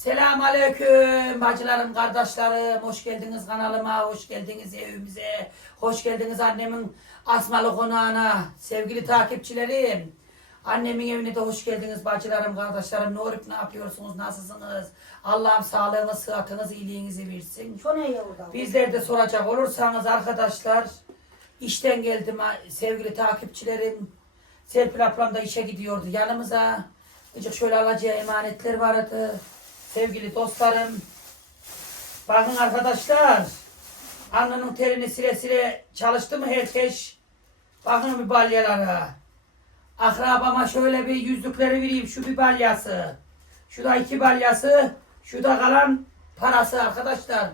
Selam aleyküm bacılarım, kardeşlerim. Hoş geldiniz kanalıma, hoş geldiniz evimize. Hoş geldiniz annemin asmalı konağına. Sevgili takipçilerim. Annemin evine de hoş geldiniz bacılarım, kardeşlerim. Ne olup ne yapıyorsunuz, nasılsınız? Allah'ım sağlığınız, sıhhatiniz, iyiliğinizi versin. Şu ne yavruda? Bizler de soracak olursanız arkadaşlar işten geldim sevgili takipçilerim. Serpil ablam da işe gidiyordu yanımıza. Gıcık şöyle alacağı emanetler vardı. Sevgili dostlarım. Bakın arkadaşlar. Alnının terini sile sile çalıştı mı herkes? Bakın bir balyalara. Akrabama şöyle bir yüzlükleri vereyim. Şu bir balyası. Şu da iki balyası. Şu da kalan parası arkadaşlar.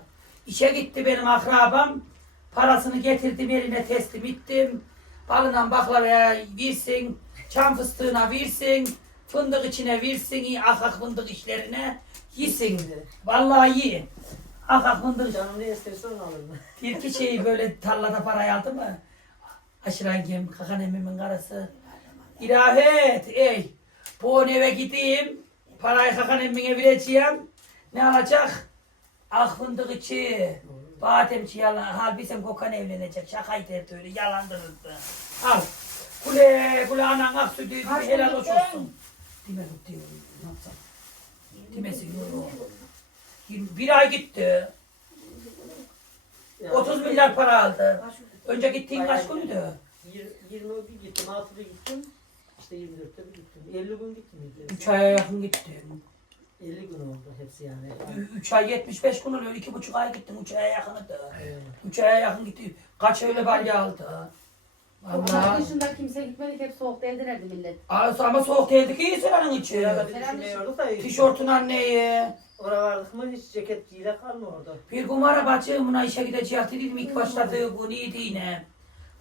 İşe gitti benim akrabam. Parasını getirdim eline teslim ettim. Balından baklavaya versin. Çam fıstığına versin. Fındık içine versin. iyi Akak fındık işlerine yesin. Vallahi iyi. Akak fındık Canım ne isterse onu alırım. bir şeyi böyle tarlada parayı aldı mı? Aşırangem, kakan emmimin karısı. İlahet, ey. Bu eve gideyim. Parayı kakan emmine vereceğim. Ne alacak? Ah fındık içi. Bademçi yalan. Halbuki sen kokan evlenecek. Şakaydı derdi öyle. Yalandırırdı. Al. Kule, kule anan ak sütü helal olsun. Dime tut diyor. Ne yapsam? Dimesi yok. Yirmi- Bir ay gitti. 30 milyar para aldı. Önce gittiğin kaç gündü? 20 bir gittim, 6'da gittim. İşte 24'te bir gittim. 50 gün gittim. 3 aya yakın gittim. 50 gün oldu hepsi yani. 3 ay 75 gün oluyor. 2,5 ay gittim. 3 aya yakındı. Evet. 3 aya yakın gitti. Kaç öyle balya aldı. Allah. dışında kimse gitmedik hep soğukta evdelerdi millet. Ama soğuk değildi ki senin için. Bir düşünüyorduk da Tişörtün anneyi. Oraya vardık mı hiç ceket giyle kalma orada. Bir gün ara bacım buna işe gidecek dedim ilk başladığı gün iyiydi yine.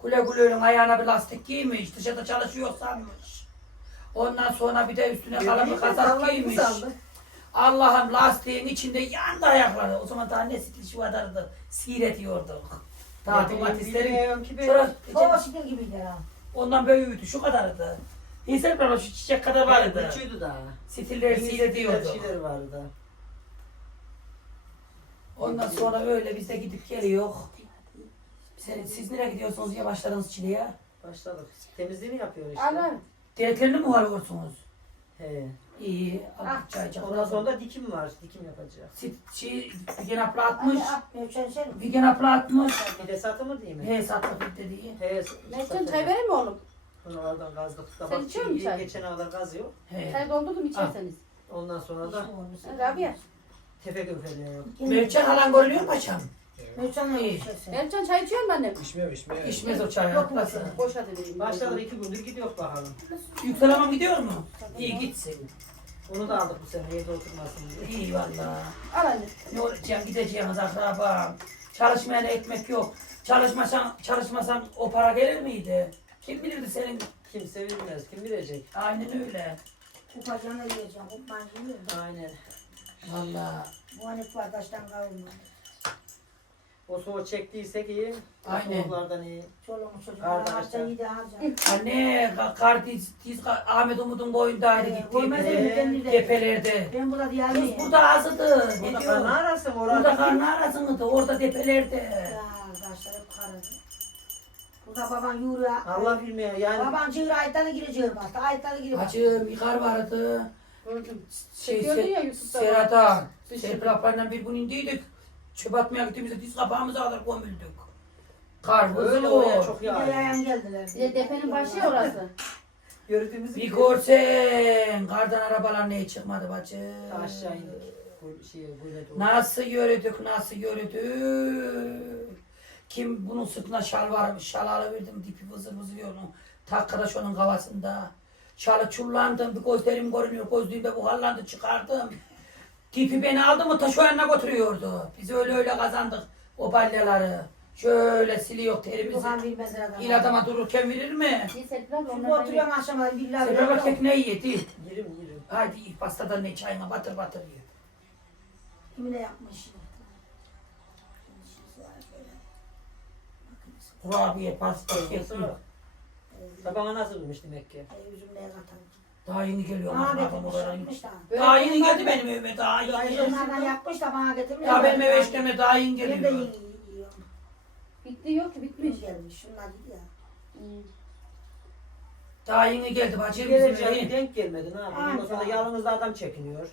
Güle güle öyle ayağına bir lastik giymiş. Dışarıda çalışıyor sanmış. Ondan sonra bir de üstüne kalan bir kazak giymiş. Allah'ım lastiğin içinde yandı ayakları. O zaman daha ne stil vardı. Seyrediyorduk. Daha domatesleri. Bilmiyorum ki ben. Sonra Soğuk şeker gibiydi ya. ondan büyüğüydü şu kadardı. İnsan bana şu çiçek kadar vardı. Küçüğüydü daha. Stilleri seyrediyorduk. Şeyler vardı. Ondan sonra öyle biz de gidip geliyor. Siz, siz nereye gidiyorsunuz diye başladınız çileye. Başladık. Temizliğini yapıyor işte. Ana Direklerini mi alıyorsunuz? He. İyi. Ah, Ah, çaycak. Ondan sonra da dikim var. Dikim yapacak. Sit, şey, Vigen abla atmış. Anne at mevçen sen. Vigen abla atmış. Bir de satı mı diyeyim mi? He satmadık dediği. He. Mertcan çay vereyim mi oğlum? Oradan kazdık. Sen Tabak içiyor musun çay? Geçen kadar kazıyor. He. Çay doldurdum içerseniz. Ondan sonra da ya. tepe göfeliyor. Mevçen halan görünüyor mu paşam? Mevçen ne İyi. Mertcan çay içiyor mu annem? İçmiyor içmiyor. İçmez o çay. Yok mu? Nasıl? Boş hadi vereyim. Başladık iki gündür gidiyor bakalım. Yükselemem gidiyor mu? İyi gitsin. Onu da aldık bu sene evde oturmasın diye. İyi valla. Al anne. Ne olacağım gideceğimiz akrabam. Çalışmayana ekmek yok. Çalışmasan, çalışmasan o para gelir miydi? Kim bilirdi senin? Kimse bilmez. Kim bilecek? Aynen öyle. Kupacağına yiyeceğim. Kupman yiyor. Aynen. Valla. Bu anne kardeşten kavurma. O soğuk çektiysek iyi. Aynen. Soğuklardan iyi. Çoluğumu çocuğumu Kardeşler. harca yedi harca. Anne, ka- kar diz, diz, ka- Ahmet Umut'un boyundaydı Ee, gitti. koymaz elimden de. Tepelerde. Ben burada Kız diyarlıyım. burada azıdı. Ne Burada diyor? karnı arasın Burada orada. karnı arasındı. Orada tepelerde. Ya arkadaşlar hep karı. Burada baban yürüyor. Allah bilmiyor yani. Baban çığır ayetlerine gireceğim bak. Ayetlerine gireceğim. Bacım bir kar vardı. Gördüm. Şey, Çekiyordun ya YouTube'da. Serhat'a. Bir Serpil ablayla bir gün indiydik. Çöp atmaya gittiğimizde diz kapağımızı alır gömüldük. Kar Öyle oraya o. çok yağıyor. yayan geldiler. Bir de depenin başı ya orası. Gördüğümüz Bir görsen kardan arabalar ne çıkmadı bacım. Aşağı indik. Bu şey böyle doğru. Nasıl yürüdük, nasıl yürüdük. Kim bunun sırtına şal varmış, şal alıverdim, dipi vızır vızır yorulun. Takkadaş onun kafasında. Şalı çullandım, bir gözlerim görünüyor, gözlüğümde buharlandı, çıkardım. Tipi beni aldı mı taş yanına götürüyordu. Biz öyle öyle kazandık o balyaları. Şöyle siliyor terimizi. Duhan bilmezler adam. İl adama dururken verir mi? Bir Serpil abla Şimdi onlardan oturuyorum akşamları billahi. Sebebe biliyorum. tekne yedi. Yirim yirim. Hadi ilk pastadan ne çayına batır batır ye. Kimine yapmış. Kurabiye, pasta, kek. Sabahına nasıl demek ki? Ay, Üzümlüğe katalım. Daha yeni geliyor. Bana Bakın getirmiş oradan. yapmış da. Daha yeni geldi benim evime daha yeni. Onlardan yapmış da bana getirmiş. Ya benim eve işleme daha yeni Ben de geliyor. yeni yiyorum. Bitti yok ki bitmiş. Bitmiş gelmiş. Şunlar gidiyor. Hmm. Daha yeni geldi bacım bizim Gelince eve. denk gelmedi ne yapayım. Ondan sonra yalnız adam çekiniyor.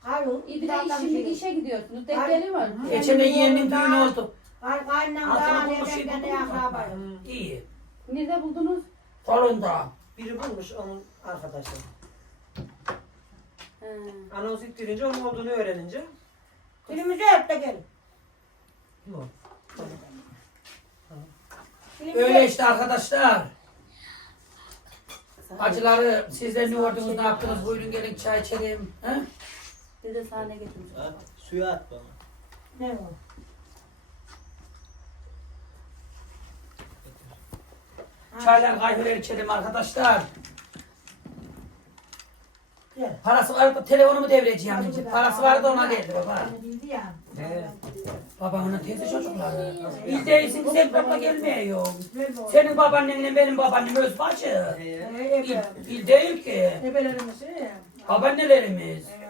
Hayır. İdris şimdi şey- işe gidiyorsunuz. Denk Ay- geliyor mu? Hı. Geçen de yeğenin Daha- düğünü oldu. Ay kaynam Altına daha ne şey ben de buldun mu? akrabayım. İyi. Nerede buldunuz? Salonda. Biri bulmuş onun arkadaşı. He. Anons ittirince onun olduğunu öğrenince. Dilimizi öp de gel. Kim o? Dilimizi Öyle öp. işte arkadaşlar. Acıları sizler ne gördünüz ne yaptınız buyurun gelin çay içelim. He? Dede sahne getirmiş. Suya at bana. Ne o? Çaylar kahveler içelim arkadaşlar. Gel. Parası var da telefonumu devreceğim. önce. Parası vardı ona geldi baba. Bildi ya. He. Babanın teyze çocukları. Değilsin sen baba gelmiyor. Senin babaannenle benim babaannem öz bacı. Ee, İl, ebe. il değil ki. Ebelerimizi. Babaannelerimiz. Ee.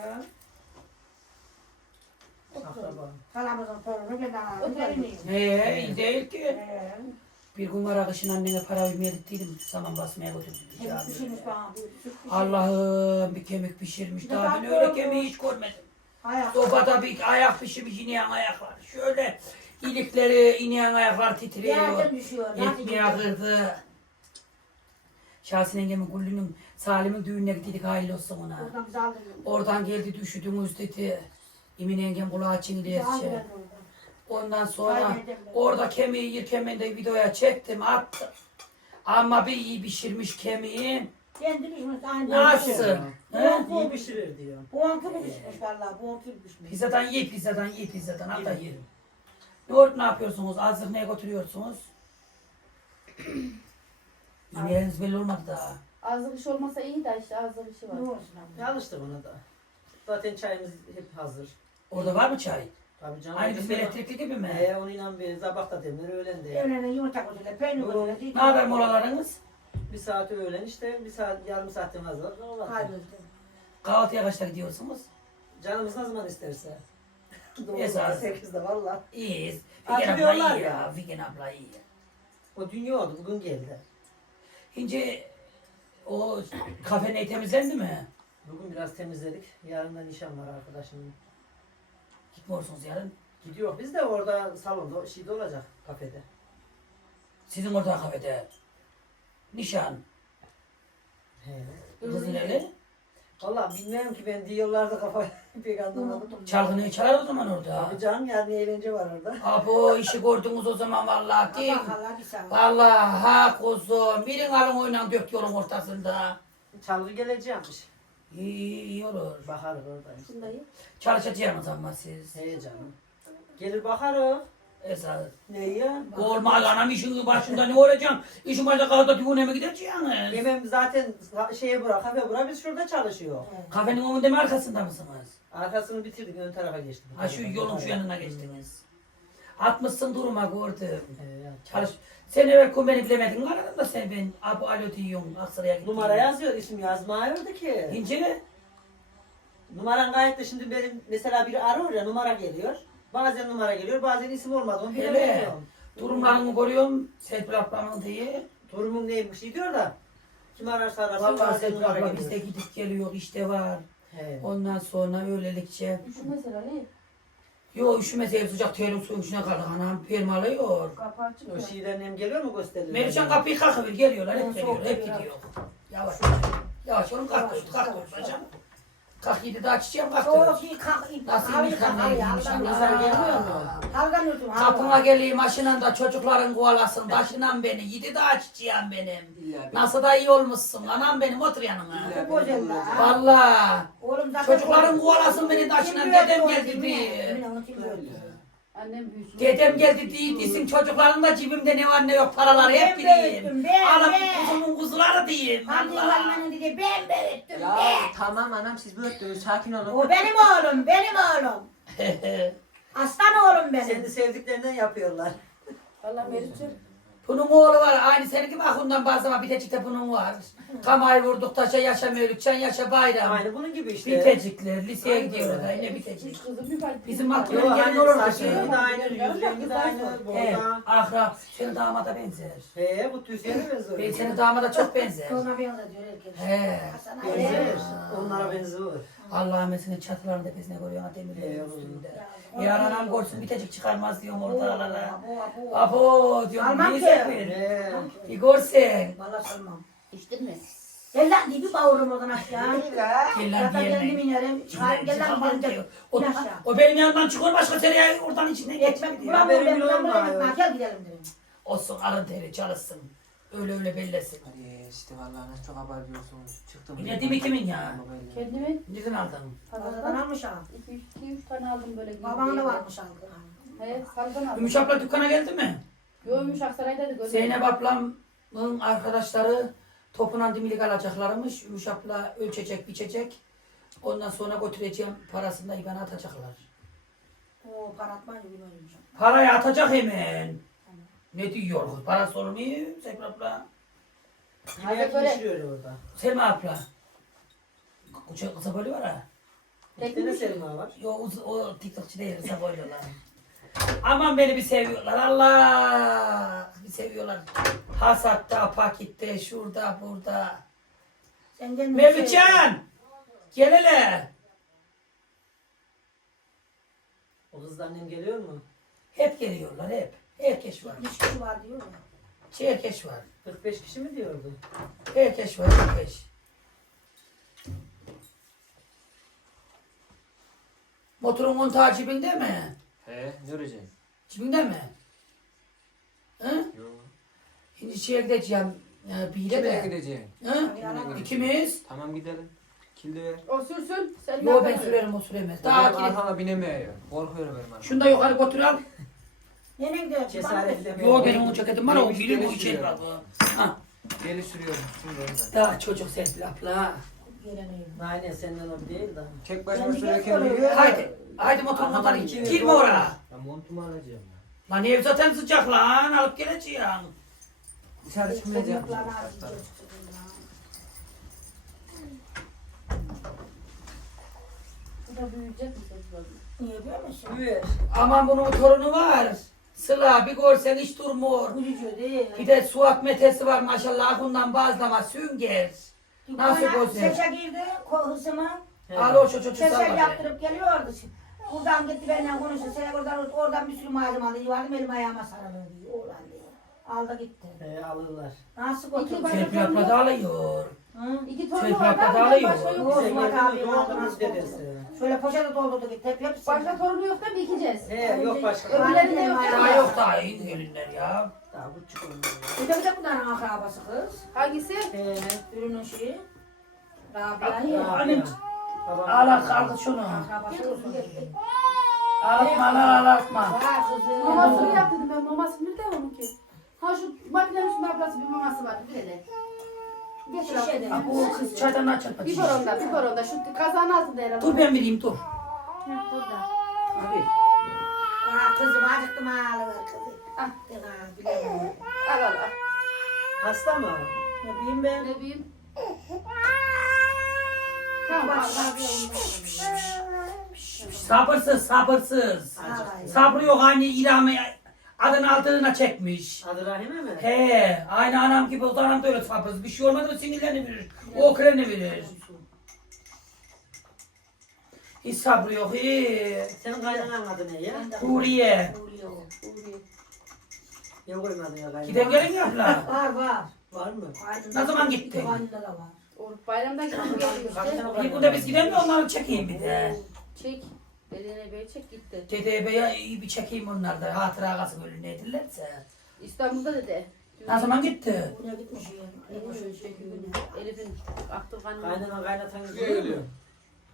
Kalamızın torunu. He, il değil ki. Ee, Bir gün var akışın annene para vermeye gittiydim. Saman basmaya götürdüm. hep pişirmiş bana. Allah'ım bir kemik pişirmiş. Daha ben öyle kemiği hiç görmedim. Ayak. Sobada bir ayak pişirmiş ineğin ayaklar. Şöyle ilikleri ineğin ayaklar titriyor. Yerden düşüyor. Ekmeğe kırdı. Şahsin engemin Güllü'nün Salim'in düğününe gittik hayırlı olsun ona. Oradan. Oradan geldi düşüdünüz dedi. Emin engem kulağı çingiliye şey. Ondan sonra orada kemiği yırken ben de videoya çektim attım. Ama bir iyi pişirmiş kemiği. Kendi pişmiş. Aynı. Nasıl? He? İyi pişirir diyor. Bu onki mi pişmiş valla? Bu onki mi pişmiş? Pizzadan ye, pizzadan ye, pizzadan al da ye. Yoğurt ne yapıyorsunuz? Azlık ne götürüyorsunuz? Yemeğiniz belli olmadı daha. Azlık iş olmasa iyi de işte azlık işi Ne var. olsun ama. Alıştık ona da. Zaten çayımız hep hazır. Orada var mı çay? Tabii canım. Aynı bizim elektrikli gibi mi? He onunla bir sabah da demir öğlen de. Evlerine yumurta koydular. Peynir koydular. Ne kadar molalarınız? Bir saat öğlen işte bir saat yarım saatin hazır. Allah. Hayır. Kahvaltıya kaçta gidiyorsunuz? Canımız ne zaman isterse. Esas. 8'de valla. İyiyiz. Figen abla iyi ya. ya. Figen abla iyi. O dünya oldu bugün geldi. Şimdi o kafe ne temizlendi mi? Bugün biraz temizledik. Yarın da nişan var arkadaşımın. Gitmiyorsunuz yarın. Gidiyor. Biz de orada salonda şeyde olacak kafede. Sizin orada kafede. Nişan. He. Kızın eli. Valla bilmiyorum ki ben diyorlardı kafayı pek anlamadım. Çalgını çalar o zaman orada. Abi canım yarın eğlence var orada. Abo işi gördünüz o zaman vallahi değil. Allah Allah bir sağ Vallahi ha kuzum. Birin alın oynan dört yolun ortasında. Çalgı geleceğimmiş. İyi, iyi olur. Bakarız orada işte. Şundayı. Çalışacaksınız ama siz. He canım. Gelir bakarız. Esas. Ne ya? Olmaz anam işin başında ne olacaksın? İşin başında kahvede düğüne mi gideceksin? Yemem zaten şeye bırak, kafe bırak biz şurada çalışıyor. Kafenin önünde mi arkasında mısınız? Arkasını bitirdik ön tarafa geçtik. Ha şu yolun şu yanına geçtiniz. Atmışsın duruma gördüm. Ya. Çalış. Sen evvel kum beni bilemedin. Aradın da sen ben. Abu alo diyorsun. Aksaray'a gittin. Numara yazıyor isim yazmıyordu ki. İnce Numaran gayet de şimdi benim mesela biri arıyor ya numara geliyor. Bazen numara geliyor bazen isim olmadı onu Hele. bilemiyorum. durumlarını görüyorum. Serpil ablamın diye. Durumun neymiş diyor da. Kim ararsa arasın Vallahi bazen Serpil numara abla geliyor. bizde gidip geliyor. işte var. He. Ondan sonra öylelikçe. Şu mesela ne? Yo üşümese sıcak terim suyun içine kaldı. Anam perm alıyor. Kapı açık O ya. şeyden hem geliyor mu gösterilir? Melişan kapıyı kalkıver geliyorlar. Hep geliyor. Hep gidiyor. Yavaş. Yavaş oğlum kalk. Yavaş, Kalk yavaş, kalk. Kalk yedi daha çiçeğim kalk. Çok iyi kalk. Nasıl halıdan nişan? nişan Aa. gelmiyor mu? Yürüdüm, halıdan. Kapına geleyim aşınan da çocukların kovalasın. Taşınan beni. Yedi daha çiçeğim benim. Nasıl da iyi olmuşsun. Anam benim otur yanıma. Çok güzel la. Valla. Oğlum zaten- Çocukların kovalasın beni taşınan. Dedem geldi bir. Emine onu kim gördü? Annem. Dedem geldi diye desin çocukların da cebimde ne var ne yok paraları Ben hep bileyim. büyüttüm, ben, Alıp ben. kuzumun kuzuları diyeyim. Valla. Valman'ın dedi ben büyüttüm Ya ben. tamam anam siz büyüttünüz sakin olun. O benim oğlum, benim oğlum. Aslan oğlum Seni benim. sevdiklerinden yapıyorlar. Valla Meriç'im. Bunun oğlu var. Aynı senin gibi aklından bazı ama bitecik de bunun var. Kamayı vurduk taşa yaşamıyorduk. Sen yaşa bayram. Aynı bunun gibi işte. Bitecikler. Liseye Aynı gidiyor böyle. da yine bitecik. Bir Bizim bir- Yok gelin olur saçı kızım. da aynı, yüz rengi de aynı. He, Burada. akrab. Senin damada benzer. He bu Tüsyen'e benziyor. Ben senin damada çok benzer. Ona benziyor herkes. He. Benzer. Onlara benziyor. Allah'ım mesela çatılarında bezine koyuyor ha demirlerin üstünde. Yarın anam görsün bitecik çıkarmaz diyorum ortalara. Abo diyorum Almam niye ki. He. Bir görsen. Valla salmam. İçtin mi? Gel lan diye bir bağırırım oradan aşağı. Gel lan diyelim. kendim inerim. Çıkar gel lan Çıkamam gidelim. diyor. O, in aşağı. o benim yanımdan çıkıyor başka seriye oradan içinden Ekmek geçmek diyor. bulamıyorum ben Haberim buradan yok buraya gitme. Gel gidelim dedim. Olsun alın teri çalışsın. Öyle öyle bellesin. Hadi işte vallahi nasıl çok abartıyorsunuz. Çıktım. Ne demi kimin ya? Kendime Nereden aldın? Pazardan almış ha. 2-3 tane aldım böyle. Baban da varmış aldı. He, saldan aldım. Gümüş abla dükkana geldi mi? Görmüş Aksaray'da da gördüm. Zeynep ablamın arkadaşları topunan dimilik alacaklarmış. Gümüş abla ölçecek, biçecek. Ondan sonra götüreceğim parasını da ibana atacaklar. O para atmayı bilmiyorum. Parayı atacak hemen. Ne diyor? kız? Parası olur mu? Selma abla. Yemek böyle- pişiriyor orada. Selma abla. Koca kısa boylu var ha. Bir tane Selma var. Yo, o, o TikTokçu değil kısa boylular. Aman beni bir seviyorlar. Allah! Bir seviyorlar. Hasatta, pakitte, şurada, burada. Sen kendin Mevlütcan! Gel hele. O kız da annem geliyor mu? Hep geliyorlar hep. Herkes var. Diş kuşu var diyor ya. Herkes var. 45 kişi mi diyordu? Herkes var. Herkes. Motorun kontağı cebinde mi? He ne öreceksin? Cebinde mi? Hı? Yok. Şimdi şeye gideceğim. e, Bir yere Nereye de. gideceksin? Hı? gideceksin? İkimiz. Tamam gidelim. Kilidi ver. O sürsün. Sen Yo ben sürerim o süremez. Daha Daha ki. arkama binemiyor. Korkuyorum arkama. Şunu da yukarı götür al. Nereye gidiyorsun? Cesaretle. Yo benim o ceketim var o Neymiş, bilir bu içeri. Ha. Geri sürüyorum. Şimdi. Daha çocuk Serpil abla. Geleneğim. Aynen senden o değil de. Tek başıma sürerken gel biliyor. Haydi. Haydi motor motor girme oraya. Ya montumu alacağım ya. Lan ev zaten sıcak lan alıp geleceğim. Dışarı çıkmayacağım. Bu da büyüyecek mi çocuklar? Niye biliyor musun? Büyür. Aman bunun torunu var. Sıla bir görsen hiç durmuyor. Uyucu değil. Bir de Suat metesi var maşallah bundan bazlama sünger. Nasıl gözü? Seçe girdi hısımı. Alo şu çocuğu Seçe yaptırıp geliyordu. Buradan gitti benimle konuştu. Sen oradan, oradan bir sürü malzeme aldı. Vardım elim ayağıma sarılıyor diyor. Oğlan diyor. Aldı gitti. He alırlar. Nasıl götürdü? Serpil da alıyor. Hı? İki torunu Çocuk var. da alıyor. Başka yok. Sen Osman mi abi doğdunuz aldınız, dedesi. Şöyle poşete doldurdu gitti. Hep hepsi. Başka torunu yok da bir ikeceğiz. He yok başka. Öbürleri de yok. Daha yok daha iyi gelinler ya. Daha küçük onlar. Bir de bir de bunların akrabası kız. Hangisi? He. Ürünün şeyi. Rabia Rabia. ya. Annem- Al al şunu. Akrabası olsun. Alatma lan alatma. Vay kızım. Mamasını yaptırdım ben. Maması nerede onunki? Ha şu makinenin şunun ablası bir maması var. Bir tane. Getir Şişede. abi. Bu kız çaydan açar Bir koronda, bir koronda. Şu kazanın altında herhalde. Dur ben vereyim dur. Heh, Burada. Abi. Aa, kızım acıktım ağlı ver kızım. Ah. Ya, bilemiyorum. Al al al. Hasta mı? Ne bileyim ben. Ne bileyim. Tamam al al. Sabırsız sabırsız. Ay. Sabrı yok aynı İlhami adını altına çekmiş. Adı Rahime mi? He, aynı anam gibi o da anam da öyle sabırsız. Bir şey olmadı mı sinirlerini verir. O kreni verir. Hiç sabrı yok. Hiç. Senin kaynanan adı ne ya? Huriye. Ne koymadın ya kaynanan? Giden gelin yapla. Var var. Var mı? Ne zaman gitti? Aydın'da da var. O bayramda gittim. Bir günde biz gidelim de onları çekeyim bir de. Çek. Eline bey çek gitti. Dede Bey'e iyi bir çekeyim onlar da. Hatıra kalsın öyle ne edirlerse. İstanbul'da dede. Ne zaman gitti? Buraya gitmiş ya. Elif'in aklı kanı. Kaynanan kaynatan gidiyor geliyor.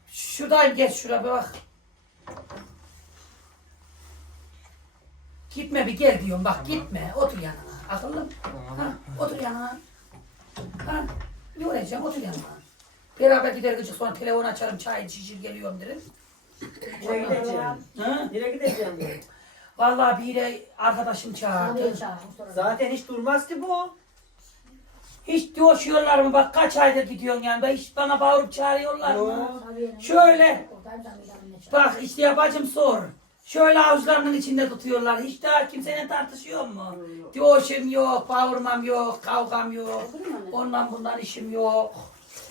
Şuradayım geç şuraya bir bak. Gitme bir gel diyorum bak gitme. Otur yanına. Akıllım. Ha, otur yanına. Ha, ne uğraşacağım otur yanına. Beraber gider gıcık sonra telefon açarım çay içici geliyorum derim. Nereye gideceğim? Ha? Nereye gideceğim? diyor. Vallahi bir yere arkadaşım çağırdı. Zaten hiç durmaz ki bu. Hiç diyorşuyorlar mı? Bak kaç aydır gidiyorsun yani. Ben hiç bana bağırıp çağırıyorlar mı? Şöyle. Bak işte yapacım sor. Şöyle avuçlarının içinde tutuyorlar. Hiç daha kimsenin tartışıyor mu? Diyoşum yok, bağırmam yok, kavgam yok. Ondan bundan işim yok.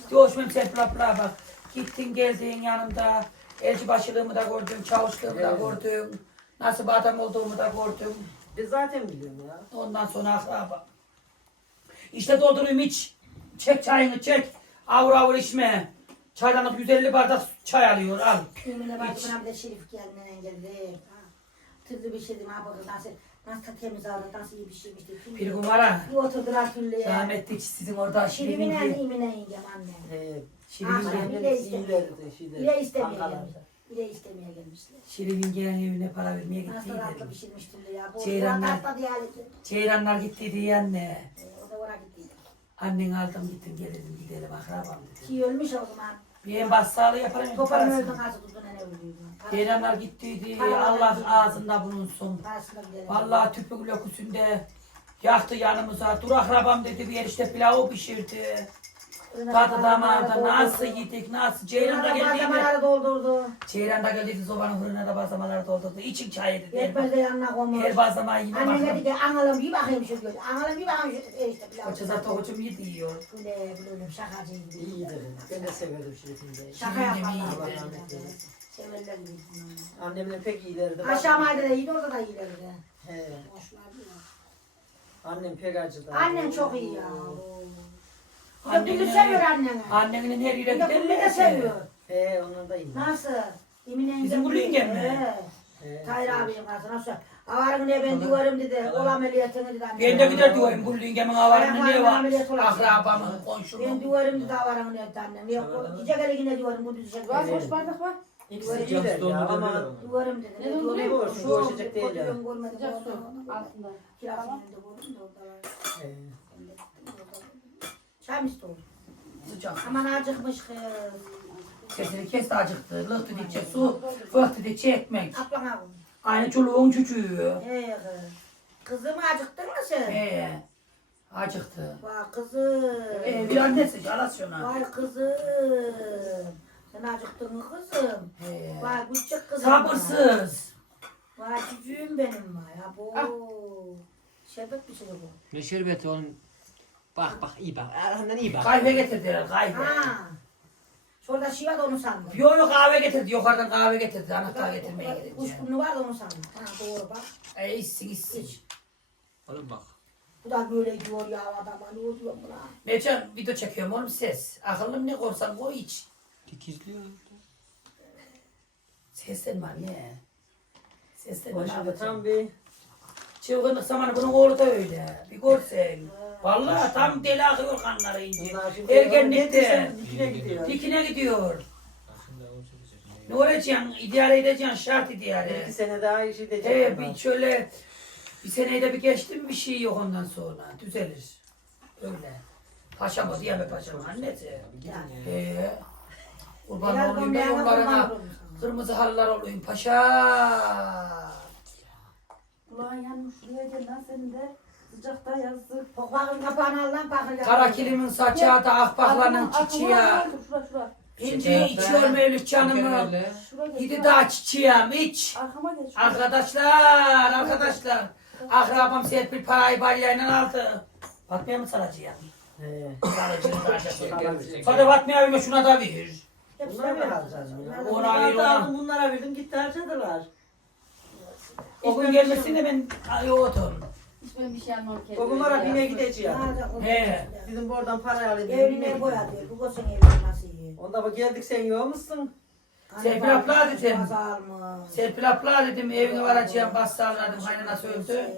Diyoşum sen bla bla bak. Gittin geldin yanımda. Elçi başılığımı da gördüm, çavuşluğumu da gördüm. Nasıl bir adam olduğumu da gördüm. Biz zaten biliyorum ya. Ondan sonra akraba. İşte doldurayım iç. Çek çayını çek. Avur avur içme. Çaydanlık 150 bardak çay alıyor al. Ümüne bak Hiç. buna bir de Şerif gelmeden geldi. Ha. Türlü bir şey dedim ha bakın nasıl nasıl temiz aldı nasıl iyi bir şeymiş. dedi. Bir gün var ha. Bir oturdular türlüye. Rahmetli sizin orada Şerif'in Şirin'in en imine yengem anne. He. Şirin'in Aman. İyilerdi, şeyler. Bir de istemeye gelmişler. İstemeye. Şirin'in gelen evine para vermeye Nasıl gittiydi. rahatla pişirmiş türlü ya. Bu Ceyranlar. bu tatlı diyaleti. Ceyranlar gittiydi ya anne. O da oraya gittiydi. Annen aldım gittim gelelim gidelim akrabam dedi. Ki ölmüş o zaman. Bir en bas sağlığı yaparım. Parasını. öldü kazı kuzuna ne öldüydü. Ceyranlar gittiydi. Gittiydi. ağzında bulunsun. Parasıyla gidelim. Vallahi tüpük lokusünde yaktı yanımıza. Dur akrabam dedi bir işte pilavı pişirdi. Tadı damağında nasıl yedik nasıl. Ceyran da geldiydi. Malzemeleri doldurdu. Ceyran da geldiydi sobanın fırına da bazlamaları doldurdu. İçin çay dedi. Yetmez de yanına koymuş. Her bazlamayı yine Anne bakalım. dedi ki analım bir bakayım şu göz. Analım bir bakayım şu erişte pilav. Koçuza tokuçum yedi yiyor. Böyle böyle şakacıydı. İyidir. Ben de severim Şerif'in de. Şaka Şimdi yaparlar. mi Allah rahmet eylesin. Severler gibi. Annemle pek iyilerdi. Aşağı mahallede iyiydi orada da iyilerdi. He. Boşlardı ya. Annem pek acıdı. Annen çok iyi ya. Her seviyor anneni. Annenin her yere de bunu da giderler. seviyor. He onlar da iyi. Nasıl? Emine Bizim bu yengem mi? He. Hayır abim karşı nasıl? Avarım ne ben duvarım dedi. Ol ameliyatını dedi anne. Ben de gider diyorum bu lingemin avarını ne var? Akrabamın, Ben komşumun. duvarım dedi avarım ne dedi annem. Yok gece gele yine duvarım bu düzecek. Var boş bardak var. Ya ama Duvarım dedi. Ne duvarım? Şu görüşecek değil ya. Sıcak su altında. Kirasını da gördüm de orada. he. Çay mı istiyor? Sıcak. Aman acıkmış kız. Sesini kes de acıktı. Lıh dedikçe su, fıh dedikçe ekmek. Ablana koy. Aynı çoluğun çocuğu. Kız. Kızım acıktın mı sen? He. Acıktı. Vay kızım. Ee, bir annesi çalas şuna. Vay kızım. Sen acıktın mı kızım? He. Vay küçük kızım. Sabırsız. Vay çocuğum benim vay. Ha bu. Şerbet bir şey bu. Ne şerbeti onun? Bak bak iyi bak. Arkamdan iyi bak. Kahve getirdiler kahve. Ha. Şurada şiva da onu sandım. Yok yok kahve getirdi. Yukarıdan kahve getirdi. Anahtar getirmeye gidince. Kuşkunlu var da onu sandım. Ha doğru bak. E içsin içsin. Oğlum bak. Bu da böyle diyor ya adama ne oluyor buna? Mercan video çekiyorum oğlum ses. Akıllım ne korsan koy iç. Dikizliyor. Seslenme anne. Seslenme yapacaksın? tam bir Çılgınlık zamanı bunun oğlu da öyle. Bir görsen. Vallahi tam deli akıyor kanları ince. Ergenlikte. Dikine gidiyor. Dikine gidiyor. Ne olacaksın? İdare edeceksin. Şart idare. iki sene daha iş edecek. Evet bir şöyle bir seneyi de bir geçtim bir şey yok ondan sonra. Düzelir. Öyle. Paşam o diyeme paşam annesi. Ee, kurban olayım ben olsun. Kırmızı halılar olayım paşa. Kulağın yanmış şuraya gel lan senin de. Sıcakta yazdık. Bakın kapağını al lan bakın. Kara kilimin saçı da akbaklanın çiçeği. Şura şura. İnci içiyor Mevlüt canımı. Şura gel. Gidi şura. daha çiçeğim iç. Arkama geç. Arkadaşlar, arkadaşlar. Akrabam Serpil parayı balyayla aldı. Fatma'ya mı saracağım? He. Saracağım, saracağım. Hadi Fatma'ya öyle şuna da ver. Bunlar mı harcadın ya? Ona da ona. bunlara verdim gitti harcadılar. O gün gelmesine ben ayıyordum. Hiç benim bir şey anlamam ki. O bunlara bine gideceğim. He. Dedim bu oradan para alayım. Evine diyor. Bu koşun evine nasıl iyi? Onda bak geldik sen yiyor musun? Serpil abla dedim. Serpil abla dedim evine varacağım bastırladım kaynana söyledi.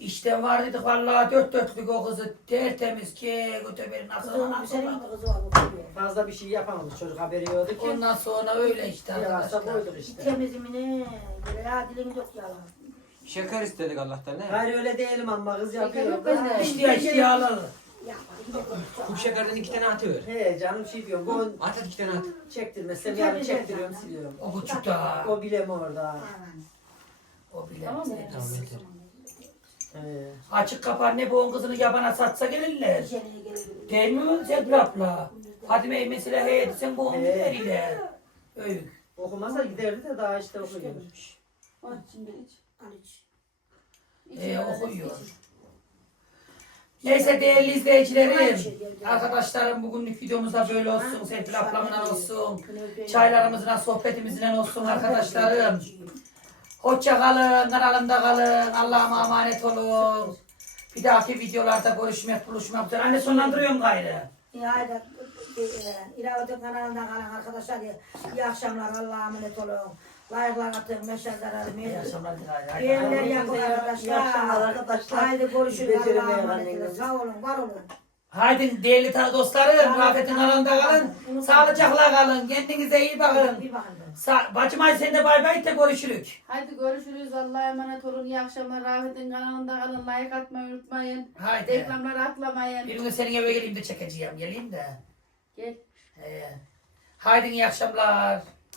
İşte var dedik vallahi dört dörtlük o kızı tertemiz ki götüberin Kızım akıllı bir senin nasıl kızı var okuyor. Fazla bir şey yapamamış çocuk haberi yoktu ki. Ondan sonra öyle işte Yarasa koyduk işte. Temizimini böyle ya dilin yok yalan. Şeker istedik Allah'tan ne? Hayır öyle değilim ama kız yapıyor. Ha, İşte işte alalım. Bu şekerden iki tane atıver. He canım şey diyorum. Bu At at iki tane at. çektirmezsem yarın çektiriyorum siliyorum. O küçük daha. O bile mi orada? O bile. Tamam mı? Tamam Açık kapar ne bu on kızını yabana satsa gelirler. Değil mi Zebra abla? Fatime mesela hey sen bu on gider ile. Öyle. Okumasa giderdi de daha işte okuyor. Onun için hiç. 13. Ee, okuyor. Neyse değerli izleyicilerim, arkadaşlarım bugünlük videomuzda böyle olsun, Serpil ablamla olsun, çaylarımızla, sohbetimizle olsun arkadaşlarım. Hoşça kalın, kanalımda kalın, Allah'a emanet olun. Bir dahaki videolarda görüşmek, buluşmak üzere. Anne sonlandırıyorum gayrı. İyi haydi. İlahi kanalında kalan arkadaşlar iyi akşamlar. Allah'a emanet olun. Layıklar atın, arayın. İyi akşamlar gayrı. Beğeniler yapın İyi arkadaşlar. akşamlar arkadaşlar. Haydi görüşürüz Beceremeye Allah'a emanet olun. Sağ olun, var olun. Haydi değerli ta- dostlarım, Rafet'in kanalında kalın. Sağlıcakla kalın. Kendinize iyi bakın. Bir bakın. Sa Bacım ay sen de bay bay de görüşürük. Haydi görüşürüz. Allah'a emanet olun. İyi akşamlar. Rafet'in kanalında kalın. Like atmayı unutmayın. Haydi. Reklamları atlamayın. Bir gün senin eve geleyim de çekeceğim. Geleyim de. Gel. Ee, haydi iyi akşamlar.